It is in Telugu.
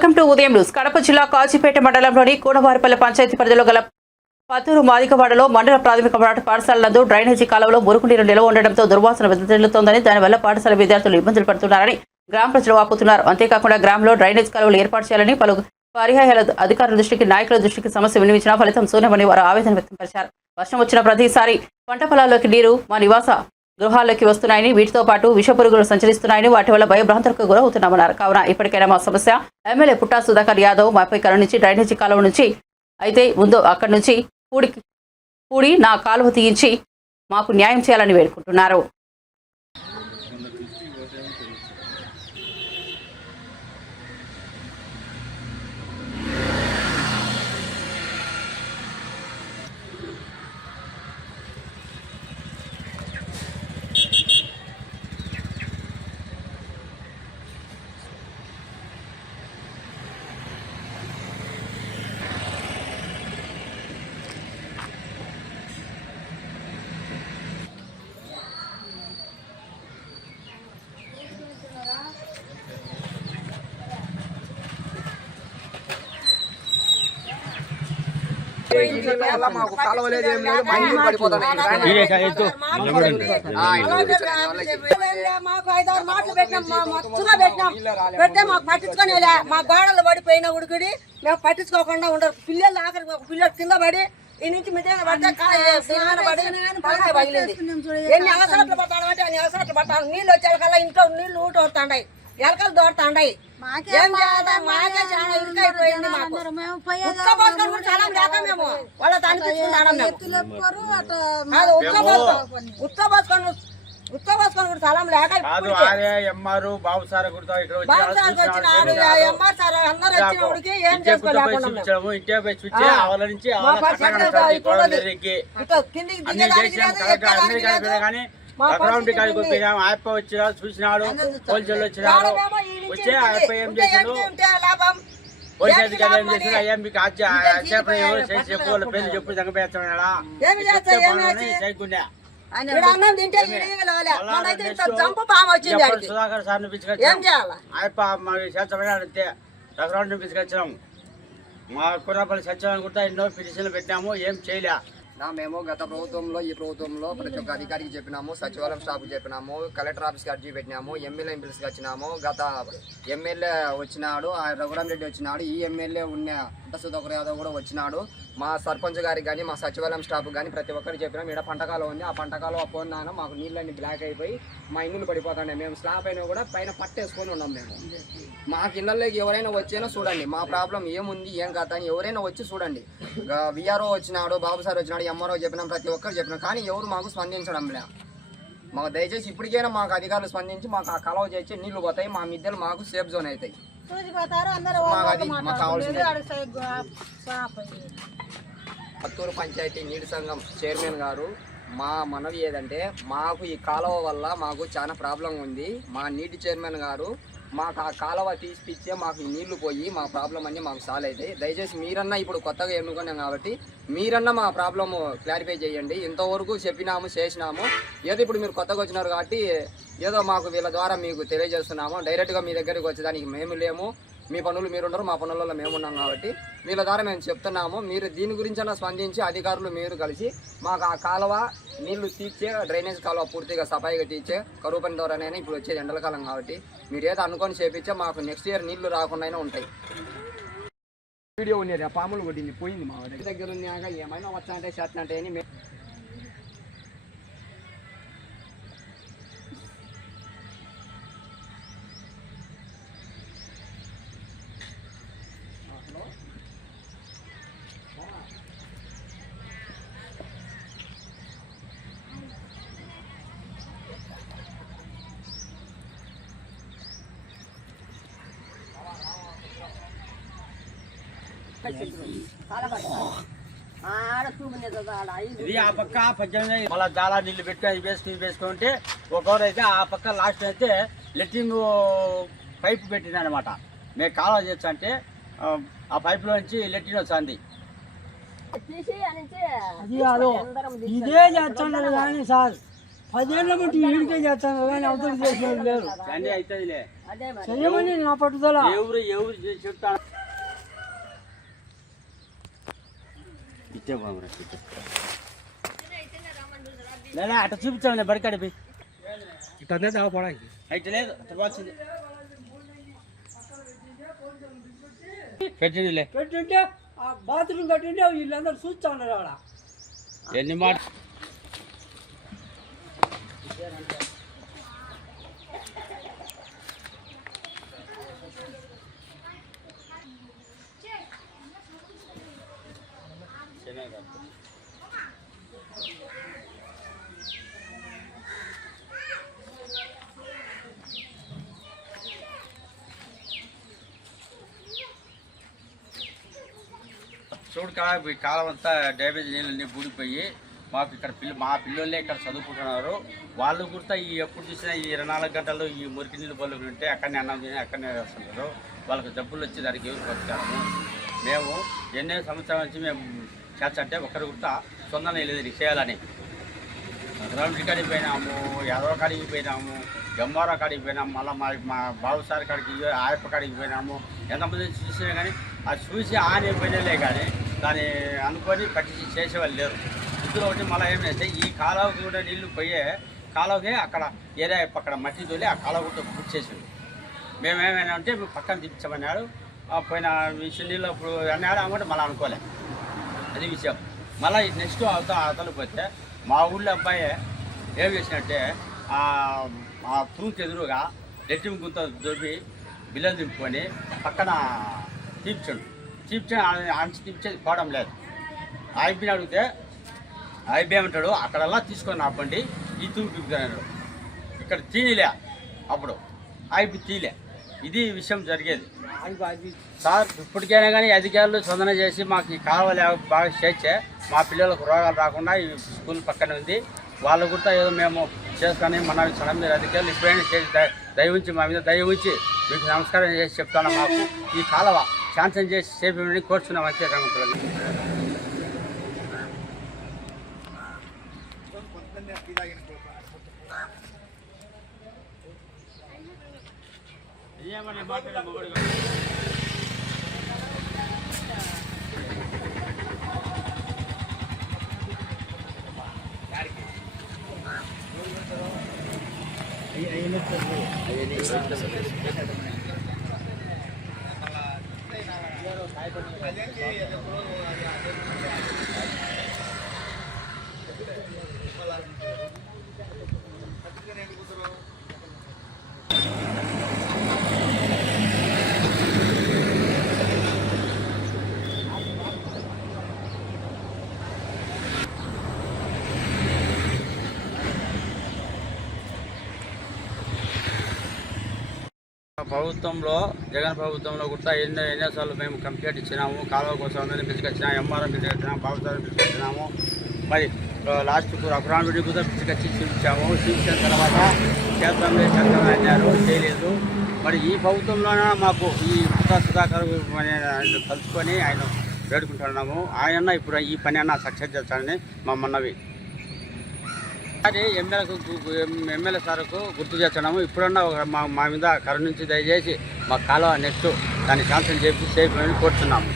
Welcome to Udayam news. Kadapa జిల్లా కాజీపేట మండలంలోని కూడవారిపల్లి పంచాయతీ పరిధిలో గల పత్తూరు మాదికవాడలో మండల ప్రాథమిక పాఠ పాఠశాల నందు డ్రైనేజీ కాలంలో మురుగునీరు నిల్వ ఉండడంతో దుర్వాసన వెదజల్లుతోందని దానివల్ల పాఠశాల విద్యార్థులు ఇబ్బందులు పడుతున్నారని గ్రామ ప్రజలు వాపోతున్నారు. అంతేకాకుండా గ్రామంలో డ్రైనేజ్ కాలువలు ఏర్పాటు చేయాలని పలు పర్యాయాల అధికారుల దృష్టికి నాయకుల దృష్టికి సమస్య వినిపించినా ఫలితం శూన్యమని వారు ఆవేదన వ్యక్తం పరిచారు వర్షం వచ్చిన ప్రతిసారి పంట పొలాల్లోకి నీరు మా నివాస గృహాల్లోకి వస్తున్నాయని వీటితో పాటు విష పురుగులు సంచరిస్తున్నాయని వాటి వల్ల భయభ్రాంతులకు గురవుతున్నామన్నారు. కావున ఇప్పటికైనా మా సమస్య ఎమ్మెల్యే పుట్టా సుధాకర్ యాదవ్ మాపై నుంచి డ్రైనేజీ కాలువ నుంచి అయితే ముందు అక్కడి నుంచి పూడి కూడి నా కాలువ తీయించి మాకు న్యాయం చేయాలని వేడుకుంటున్నారు. మాకు కాలువ లేదు ఏం లేదు మా ఇల్లు మాకు ఐదారు మాటలు పెట్టినాం మా మొత్తంగా పెట్టినాం పెడితే మాకు పట్టించుకొని మా గోడలు పడిపోయిన ఉడికిడి మేము పట్టించుకోకుండా ఉండరు పిల్లలు ఆఖరికి ఒక పిల్లలు కింద పడి ఈ నుంచి మీద పడితే పడి పగిలింది ఎన్ని అవసరాలు పట్టాలంటే అన్ని అవసరాలు పట్టాలి నీళ్ళు వచ్చే కల్లా ఇంట్లో నీళ్ళు ఊట వస్తాయి ఎలకలు దోడుతాండాయి. ఏం చేద్దాం మాకే చాలా ఇరుకైపోయింది మాకు. ఉక్క పోసుకొని కూడా చాలా లేక మేము. వాళ్ళ అనిపించుకుంటాం మేము అది ఉక్క పోసుకొని ఉక్క పోసుకొని ఉక్క పోసుకొని కూడా చాలా లేక ఎంఆర్ బాబు సార్ బాబు సార్కి వచ్చినాడు ఎంఆర్ సార్ అందరు వచ్చినప్పటికి ఏం చేసుకోలేకుండా కిందికి పరిస్థితి కాడికి. పోయినాం ఆయప్ప వచ్చినాడు చూసినాడు పోలీసులు నుంచి వచ్చి. ఆయప్ప ఏం చేసిండు పోలీసు అధికారులు ఏం? అయ్యా మీకు చేసి చెప్పు వాళ్ళ? చేయకుండా. సుధాకర్ ఆయప్ప మా చేతపడినాడు అంతే. రకరౌండ్ మా కుర్రపల్లి సత్యనారాయణ కూడా ఎన్నో పిటిషన్లు పెట్టాము ఏం చేయలే. నా మేము గత ప్రభుత్వంలో ఈ ప్రభుత్వంలో ప్రతి ఒక్క అధికారికి చెప్పినాము సచివాలయం స్టాఫ్కి చెప్పినాము కలెక్టర్ ఆఫీస్కి అర్జీ పెట్టినాము ఎమ్మెల్యే ఎంపీస్కి వచ్చినాము. గత ఎమ్మెల్యే వచ్చినాడు ఆ రఘురామ్ రెడ్డి వచ్చినాడు ఈ ఎమ్మెల్యే ఉన్న పుట్ట సుధాకర్ యాదవ్ కూడా వచ్చినాడు. మా సర్పంచ్ గారికి కానీ మా సచివాలయం స్టాఫ్ కానీ ప్రతి ఒక్కరికి చెప్పినాం ఇక్కడ పంటకాలం ఉంది ఆ పంటకాలం పోన్నాన మాకు నీళ్ళన్నీ బ్లాక్ అయిపోయి మా ఇల్లులు పడిపోతున్నాయి. మేము స్లాబ్ అయినా కూడా పైన పట్టేసుకొని ఉన్నాం మేము. మా ఇళ్ళల్లోకి ఎవరైనా వచ్చేనా చూడండి. మా ప్రాబ్లం ఏముంది ఏం కాదు అని ఎవరైనా వచ్చి చూడండి. విఆర్ఓ వచ్చినాడు బాబు సార్ వచ్చినాడు ఎంఆర్ఓ చెప్పినాం ప్రతి ఒక్కరు చెప్పినాం. కానీ ఎవరు మాకు స్పందించడం లే. మాకు దయచేసి ఇప్పటికైనా మాకు అధికారులు స్పందించి మాకు ఆ కలవ చేసి నీళ్ళు పోతాయి మా మిద్దెలు మాకు సేఫ్ జోన్ అవుతాయి. మాకు అది మాకు కావాల్సింది. పత్తూరు పంచాయతీ నీటి సంఘం చైర్మన్ గారు మా మనవి ఏదంటే మాకు ఈ కాలువ వల్ల మాకు చాలా ప్రాబ్లం ఉంది. మా నీటి చైర్మన్ గారు మాకు ఆ కాలువ తీసిపిచ్చే మాకు నీళ్ళు పోయి మా ప్రాబ్లం అన్నీ మాకు సాల్వ్ అవుతాయి దయచేసి మీరన్నా ఇప్పుడు కొత్తగా ఎన్నుకున్నాం కాబట్టి మీరన్నా మా ప్రాబ్లము క్లారిఫై చేయండి. ఇంతవరకు చెప్పినాము చేసినాము. ఏదో ఇప్పుడు మీరు కొత్తగా వచ్చినారు కాబట్టి ఏదో మాకు వీళ్ళ ద్వారా మీకు తెలియజేస్తున్నాము. డైరెక్ట్గా మీ దగ్గరికి వచ్చేదానికి మేము లేము. మీ పనులు మీరుండరు మా పనులలో మేము ఉన్నాం కాబట్టి. వీళ్ళ ద్వారా మేము చెప్తున్నాము మీరు దీని గురించైనా స్పందించి అధికారులు మీరు కలిసి మాకు ఆ కాలువ నీళ్ళు తీర్చే డ్రైనేజ్ కాలువ పూర్తిగా సఫాయిగా తీర్చే కరువు పని ద్వారానే ఇప్పుడు వచ్చేది ఎండలకాలం కాబట్టి మీరు ఏదో అనుకొని చేపించే మాకు నెక్స్ట్ ఇయర్ నీళ్ళు రాకుండా ఉంటాయి. వీడియో ఉన్నది ఆ పాములు కొట్టింది పోయింది మా దగ్గర. ఉన్నాక ఏమైనా వచ్చా అంటే చేస్తా అంటే ఇది ఆ పక్క పద్దెనిమిది మళ్ళీ చాలా నీళ్ళు పెట్టుకొని వేసుకుని వేసుకుంటే ఒకరు అయితే ఆ పక్క లాస్ట్ అయితే లెట్రిన్ పైప్ పెట్టింది అనమాట మేము కాలువ చేస్తా అంటే ఆ పైపులో నుంచి లెట్రిన్ వస్తుంది. అది కాదు ఇదే చేస్తున్నారు కానీ సార్ పదేళ్ళ బట్టి ఈడికే చేస్తాను కానీ అవతల లేరు చెయ్యమని నా పట్టుదల. ఎవరు ఎవరు చేసి చెప్తాను. ఇచ్చే బాబు లేదా అట్ట చూపించాము బడికాడి పోయి ఇట్టే దావపడానికి అయితే లేదు తర్వాల్సింది పెట్టిందిలే పెట్టింటే ఆ బాత్రూమ్ కట్టింటే వీళ్ళందరూ చూస్తా ఉన్నారు ఆడ ఎన్ని మాట చూడు కా ఈ కాలం అంతా డ్యామేజ్ నీళ్ళన్నీ బూడిపోయి మాకు ఇక్కడ పిల్ల మా పిల్లలే ఇక్కడ చదువుకుంటున్నారు. వాళ్ళు కూడా ఈ ఎప్పుడు చూసినా ఈ ఇరవై నాలుగు గంటలు ఈ మురికి నీళ్ళు పళ్ళు ఉంటే అక్కడనే అన్నం తిని అక్కడనే వేస్తున్నారు. వాళ్ళకి జబ్బులు వచ్చి దానికి ఎవరు బతుకాము. మేము ఎన్నో సంవత్సరాల నుంచి మేము చేస్తంటే ఒకరు కూడా సొంత లేదు చేయాలని గ్రౌండ్ కాడికి పోయినాము యాదవ కాడికి పోయినాము. జమ్మారా కాడికి పోయినాము మళ్ళీ మా మా బాబు సార్ కాడికి ఆయప్ప కాడికి పోయినాము. ఎంతమంది చూసినా కానీ అది చూసి ఆనే పోయినలే కానీ దాన్ని అనుకొని పట్టించి చేసేవాళ్ళు లేరు. ఇందులో ఒకటి మళ్ళీ ఏమైతే ఈ కాలువకి కూడా నీళ్ళు పోయే కాలువకే అక్కడ ఏరియా అక్కడ మట్టి తోలి ఆ కాలువ కూడా పూర్తి చేసింది మేమేమైనా అంటే మేము పక్కన తిప్పించమన్నాడు. పోయిన విషయం నీళ్ళు ఇప్పుడు అన్నాడు అమ్మంటే మళ్ళీ అనుకోలే. అది విషయం. మళ్ళీ నెక్స్ట్ అవతల అవతల పోతే మా ఊళ్ళో అబ్బాయి ఏం చేసినట్టే ఆ తూకి ఎదురుగా లెట్రిన్ గుంత దొబ్బి బిల్లలు దింపుకొని పక్కన తీర్చాడు. తీర్చి అంచి తీర్చేది పోవడం లేదు. ఐబీని అడిగితే ఐబీ ఏమంటాడు? అక్కడల్లా తీసుకొని ఆపండి ఈ తూకి తిప్పుతున్నాడు ఇక్కడ తీనిలే అప్పుడు. ఐబీ తీలే. ఇది విషయం జరిగేది. సార్ ఇప్పటికైనా కానీ అధికారులు స్పందన చేసి మాకు ఈ కాలువలు బాగా చేర్చే మా పిల్లలకు రోగాలు రాకుండా ఈ స్కూల్ పక్కన ఉంది. వాళ్ళు కూడా ఏదో మేము చేసుకొని మన ఇస్తున్నాం మీరు అధికారులు ఇప్పుడైనా చేసి దయవించి మా మీద దయవించి మీకు నమస్కారం చేసి చెప్తాను మాకు. ఈ కాలువ శాంతం చేసి చేపి కోరుచున్నాం అంతే రంగుతులని ఏమని మాట్లాడే అదే ప్రభుత్వంలో జగన్ ప్రభుత్వంలో కూడా ఎన్నో ఎన్నోసార్లు మేము కంప్లైంట్ ఇచ్చినాము. కాలువ కోసం అందరినీ పిలుచుకొచ్చినా ఎంఆర్ఎం పిలుచుకొచ్చినాము బాబుసారి పిలుచుకొచ్చినాము. మరి లాస్ట్కు అఫ్రాన్విడి కూడా పిలుచుకొచ్చి చూపించాము. చూపించిన తర్వాత చేద్దాంలే చేద్దాం అన్నారు. చేయలేదు. మరి ఈ ప్రభుత్వంలోనే మాకు ఈ పుట్టా సుధాకర్ ఆయన కలుసుకొని ఆయన వేడుకుంటున్నాము. ఆయన ఇప్పుడు ఈ పని అన్న సక్సెస్ చేస్తాడని మా మన్నవి అది ఎమ్మెల్యేకు ఎమ్మెల్యే సార్కు గుర్తు చేస్తున్నాము. ఇప్పుడన్నా ఒక మా మా మీద కరుణించి దయచేసి మా కాలువ నెక్స్ట్ దాన్ని శాంక్షన్ చేసి సేఫ్ కోరుతున్నాము.